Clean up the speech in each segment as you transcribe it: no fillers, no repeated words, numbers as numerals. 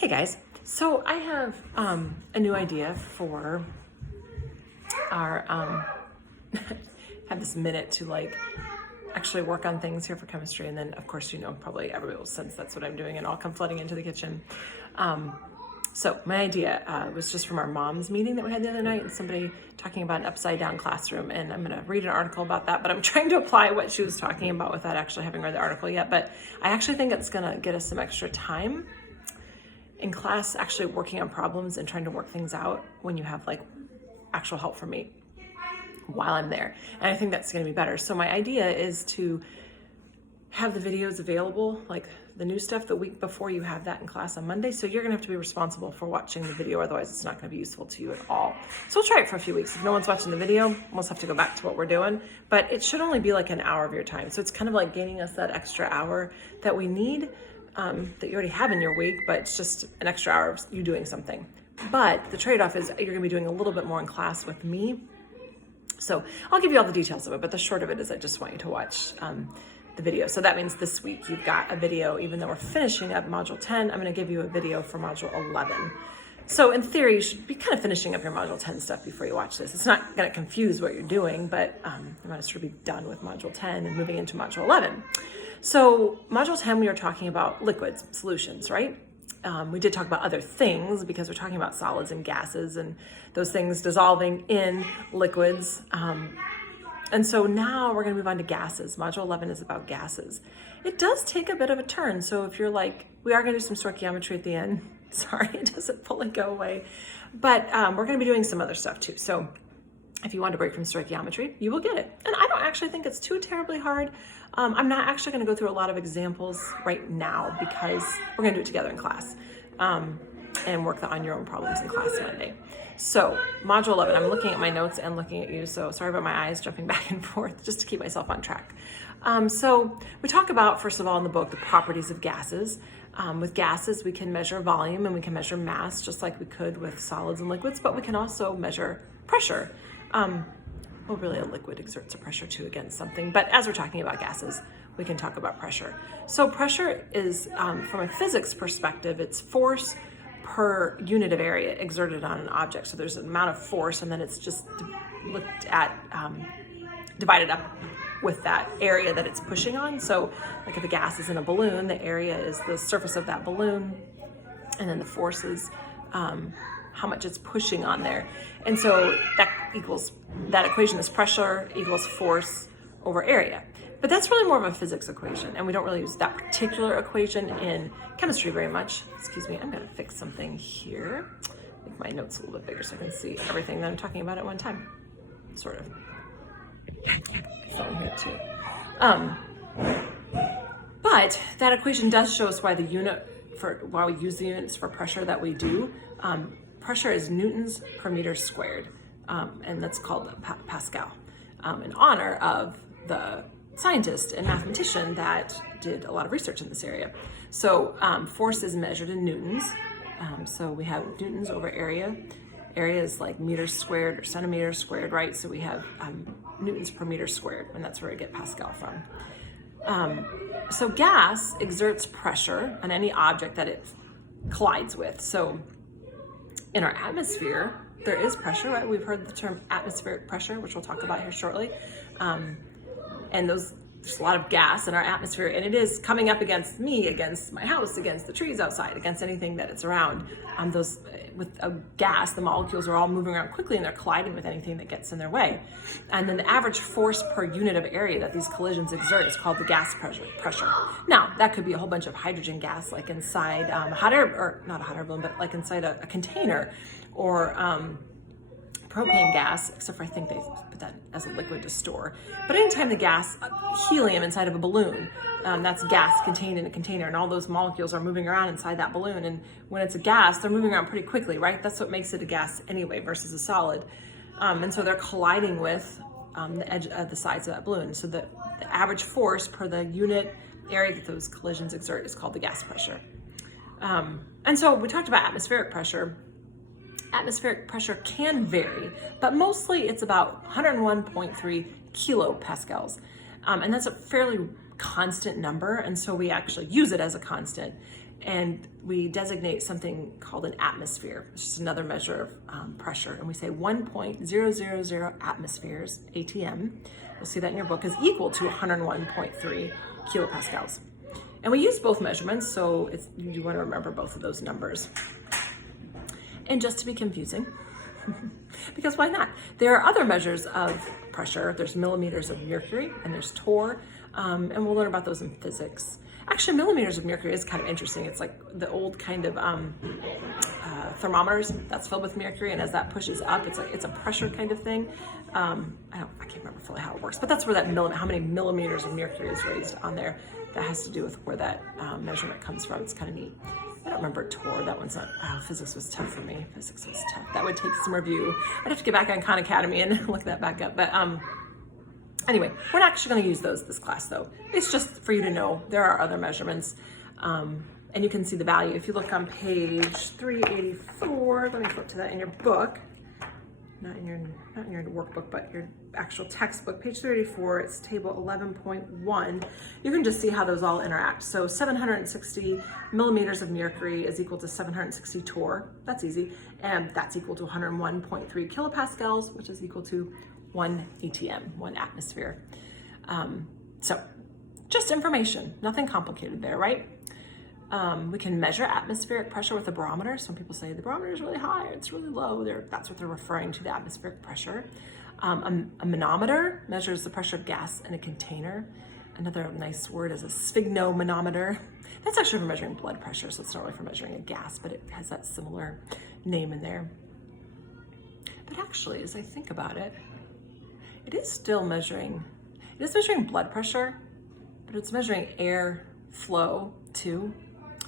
Hey guys, so I have a new idea for our have this minute to actually work on things here for chemistry, and then of course probably everybody will sense that's what I'm doing and I'll come flooding into the kitchen. So my idea was just from our mom's meeting that we had the other night, and somebody talking about an upside down classroom, and I'm going to read an article about that, but I'm trying to apply what she was talking about without actually having read the article yet. But I actually think it's going to get us some extra time in class actually working on problems and trying to work things out when you have actual help from me while I'm there. And I think that's going to be better. So my idea is to have the videos available, like the new stuff, the week before you have that in class on Monday. So you're going to have to be responsible for watching the video. Otherwise it's not going to be useful to you at all. So we'll try it for a few weeks. If no one's watching the video, we'll just have to go back to what we're doing, but it should only be like an hour of your time. So it's kind of like gaining us that extra hour that we need, that you already have in your week, but it's just an extra hour of you doing something. But the trade-off is you're gonna be doing a little bit more in class with me. So I'll give you all the details of it, but the short of it is I just want you to watch the video. So that means this week you've got a video, even though we're finishing up Module 10, I'm gonna give you a video for Module 11. So in theory, you should be kind of finishing up your Module 10 stuff before you watch this. It's not gonna confuse what you're doing, but you might sort of be done with Module 10 and moving into Module 11. So Module 10, we were talking about liquids, solutions, right? We did talk about other things because we're talking about solids and gases and those things dissolving in liquids. And so now we're gonna move on to gases. Module 11 is about gases. It does take a bit of a turn. So if you're we are gonna do some stoichiometry at the end. Sorry, it doesn't fully go away. But we're gonna be doing some other stuff too. So if you want to break from stoichiometry, you will get it. And I don't actually think it's too terribly hard. I'm not actually going to go through a lot of examples right now because we're going to do it together in class and work on your own problems in class Monday. So Module 11, I'm looking at my notes and looking at you, so sorry about my eyes jumping back and forth just to keep myself on track. So we talk about, first of all, in the book, the properties of gases. With gases, we can measure volume and we can measure mass just like we could with solids and liquids, but we can also measure pressure. Well, really a liquid exerts a pressure too against something, but as we're talking about gases, we can talk about pressure. So pressure is, from a physics perspective, it's force per unit of area exerted on an object. So there's an amount of force, and then it's just looked at, divided up with that area that it's pushing on. So like if a gas is in a balloon, the area is the surface of that balloon, and then the force is how much it's pushing on there. And so that equation is pressure equals force over area. But that's really more of a physics equation, and we don't really use that particular equation in chemistry very much. Excuse me, I'm gonna fix something here. Make my notes a little bit bigger so I can see everything that I'm talking about at one time, sort of. Phone here too. But that equation does show us why we use the units for pressure that we do. Pressure is newtons per meter squared, and that's called Pascal, in honor of the scientist and mathematician that did a lot of research in this area. So force is measured in newtons. So we have newtons over area. Area is like meters squared or centimeters squared, right? So we have newtons per meter squared, and that's where we get Pascal from. So gas exerts pressure on any object that it collides with. So in our atmosphere, there is pressure, right? We've heard the term atmospheric pressure, which we'll talk about here shortly. And there's a lot of gas in our atmosphere, and it is coming up against me, against my house, against the trees outside, against anything that it's around. With a gas, the molecules are all moving around quickly and they're colliding with anything that gets in their way. And then the average force per unit of area that these collisions exert is called the gas pressure. Now, that could be a whole bunch of hydrogen gas, like inside not a hot air balloon, but like inside a container, or propane gas, except for I think they put that as a liquid to store. But anytime the gas, helium inside of a balloon, that's gas contained in a container, and all those molecules are moving around inside that balloon. And when it's a gas, they're moving around pretty quickly, right? That's what makes it a gas anyway versus a solid. And so they're colliding with the edge of the sides of that balloon. So the average force per the unit area that those collisions exert is called the gas pressure. And so we talked about atmospheric pressure. Atmospheric pressure can vary, but mostly it's about 101.3 kilopascals. And that's a fairly constant number, and so we actually use it as a constant. and we designate something called an atmosphere, which is another measure of pressure. And we say 1.000 atmospheres, ATM, you'll see that in your book, is equal to 101.3 kilopascals. And we use both measurements, so you want to remember both of those numbers. And just to be confusing, because why not? There are other measures of pressure. There's millimeters of mercury and there's torr, and we'll learn about those in physics. Actually, millimeters of mercury is kind of interesting. It's like the old kind of thermometers that's filled with mercury, and as that pushes up, it's a pressure kind of thing. I can't remember fully how it works, but that's where that how many millimeters of mercury is raised on there. That has to do with where that measurement comes from. It's kind of neat. I don't remember torr. That one's not. Physics was tough for me. Physics was tough. That would take some review. I'd have to get back on Khan Academy and look that back up. But anyway, we're not actually going to use those this class, though. It's just for you to know there are other measurements, and you can see the value. If you look on page 384, let me flip to that in your book. Not in your workbook, but your actual textbook, page 384, it's table 11.1. You can just see how those all interact. So 760 millimeters of mercury is equal to 760 torr. That's easy. And that's equal to 101.3 kilopascals, which is equal to 1 ATM, 1 atmosphere. So just information, nothing complicated there, right? We can measure atmospheric pressure with a barometer. Some people say the barometer is really high, or it's really low. That's what they're referring to, the atmospheric pressure. A manometer measures the pressure of gas in a container. Another nice word is a sphygmomanometer. That's actually for measuring blood pressure, so it's not really for measuring a gas, but it has that similar name in there. But actually, as I think about it, it is measuring blood pressure, but it's measuring air flow too.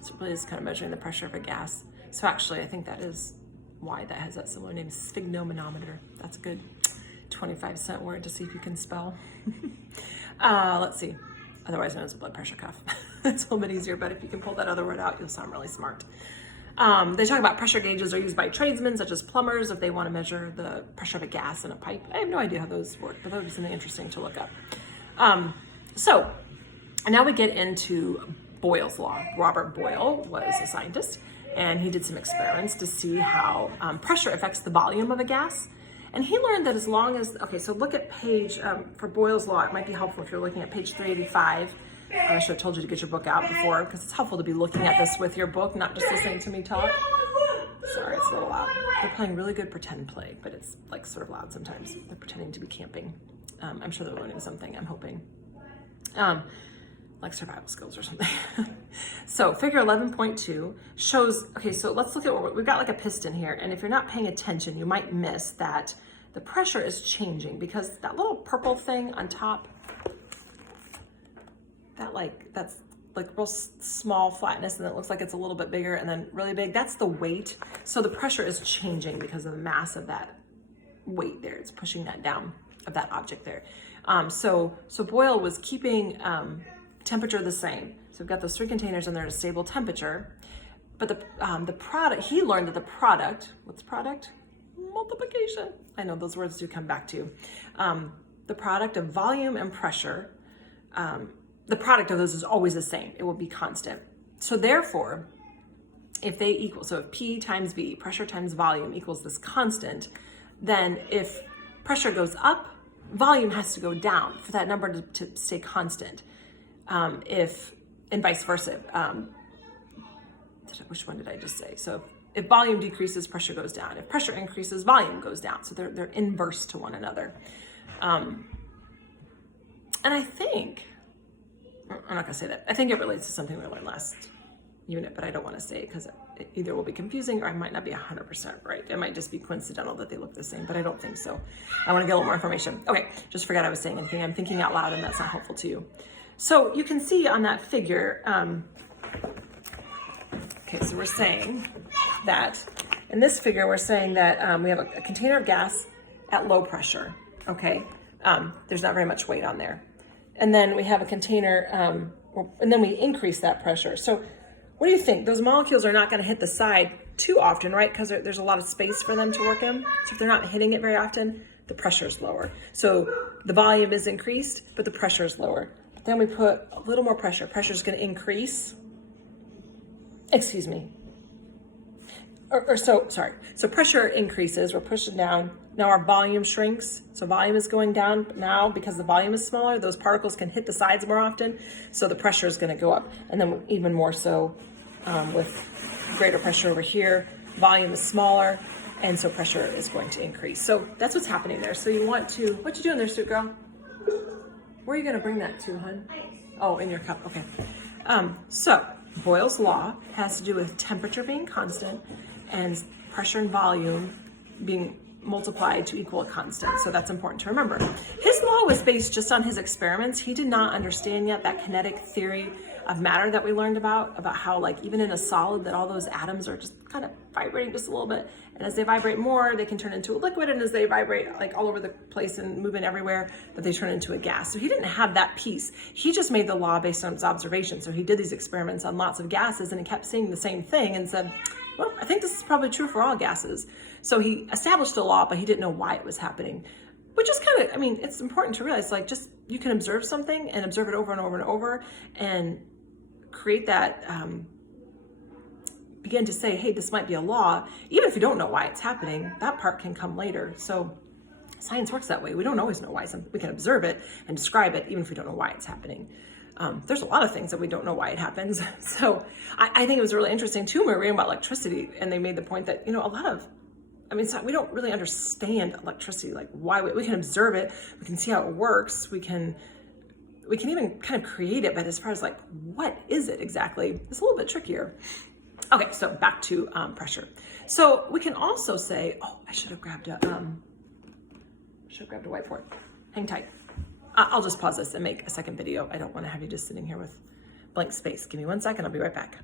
So it really is kind of measuring the pressure of a gas. So actually, I think that is why that has that similar name, sphygmomanometer. That's a good 25-cent word to see if you can spell. Let's see. Otherwise known as a blood pressure cuff. It's a little bit easier, but if you can pull that other word out, you'll sound really smart. They talk about pressure gauges are used by tradesmen, such as plumbers, if they want to measure the pressure of a gas in a pipe. I have no idea how those work, but that would be something interesting to look up. So now we get into Boyle's law. Robert Boyle was a scientist, and he did some experiments to see how pressure affects the volume of a gas. And he learned that as long as, so look at page, for Boyle's law, it might be helpful if you're looking at page 385. I should have told you to get your book out before, because it's helpful to be looking at this with your book, not just listening to me talk. Sorry, it's a little loud. They're playing really good pretend play, but it's like sort of loud sometimes. They're pretending to be camping. I'm sure they're learning something, I'm hoping. Like survival skills or something. So figure 11.2 shows, so let's look at we've got like a piston here. And if you're not paying attention, you might miss that the pressure is changing, because that little purple thing on top, that's like real small flatness, and it looks like it's a little bit bigger and then really big. That's the weight. So the pressure is changing because of the mass of that weight there. It's pushing that down of that object there. So Boyle was keeping temperature the same. So we've got those 3 containers and they're at a stable temperature. But the product, he learned that the product, what's product? Multiplication. I know those words do come back to you. The product of volume and pressure, the product of those is always the same. It will be constant. So therefore, if they equal, so if P times V, pressure times volume, equals this constant, then if pressure goes up, volume has to go down for that number to stay constant. And vice versa. Which one did I just say? So if volume decreases, pressure goes down. If pressure increases, volume goes down. So they're inverse to one another. And I think, I'm not gonna say that. I think it relates to something we learned last unit, but I don't want to say it because it either will be confusing or I might not be 100% right. It might just be coincidental that they look the same, but I don't think so. I want to get a little more information. Okay, just forgot I was saying anything. I'm thinking out loud and that's not helpful to you. So you can see on that figure, so we're saying that, in this figure, we're saying that we have a container of gas at low pressure, okay? There's not very much weight on there. And then we have a container, and then we increase that pressure. So what do you think? Those molecules are not gonna hit the side too often, right? Because there's a lot of space for them to work in. So if they're not hitting it very often, the pressure is lower. So the volume is increased, but the pressure is lower. Then we put a little more pressure. Pressure is going to increase. excuse me, so pressure increases, we're pushing down. Now our volume shrinks. So volume is going down, but now because the volume is smaller, those particles can hit the sides more often. So the pressure is going to go up. And then even more so with greater pressure over here, volume is smaller. And so pressure is going to increase. So that's what's happening there. So you want to, what you doing there, sweet girl? Where are you going to bring that to, hun? Oh, in your cup. Okay. So Boyle's law has to do with temperature being constant and pressure and volume being multiplied to equal a constant. So that's important to remember. His law was based just on his experiments. He did not understand yet that kinetic theory of matter that we learned about how like even in a solid that all those atoms are just kind of vibrating just a little bit. And as they vibrate more, they can turn into a liquid. And as they vibrate like all over the place and move in everywhere, that they turn into a gas. So he didn't have that piece. He just made the law based on his observation. So he did these experiments on lots of gases and he kept seeing the same thing and said, well, I think this is probably true for all gases. So he established a law, but he didn't know why it was happening, which is kind of, I mean, it's important to realize like just you can observe something and observe it over and over and over and create that, begin to say, hey, this might be a law. Even if you don't know why it's happening, that part can come later. So science works that way. We don't always know why. We can observe it and describe it, even if we don't know why it's happening. There's a lot of things that we don't know why it happens. So I think it was really interesting too when we were reading about electricity and they made the point that, you know, we don't really understand electricity, like why we can observe it. We can see how it works. We can even kind of create it, but as far as like, what is it exactly? It's a little bit trickier. Okay, so back to pressure. So we can also say, oh, I should have grabbed a whiteboard. Hang tight. I'll just pause this and make a second video. I don't want to have you just sitting here with blank space. Give me 1 second. I'll be right back.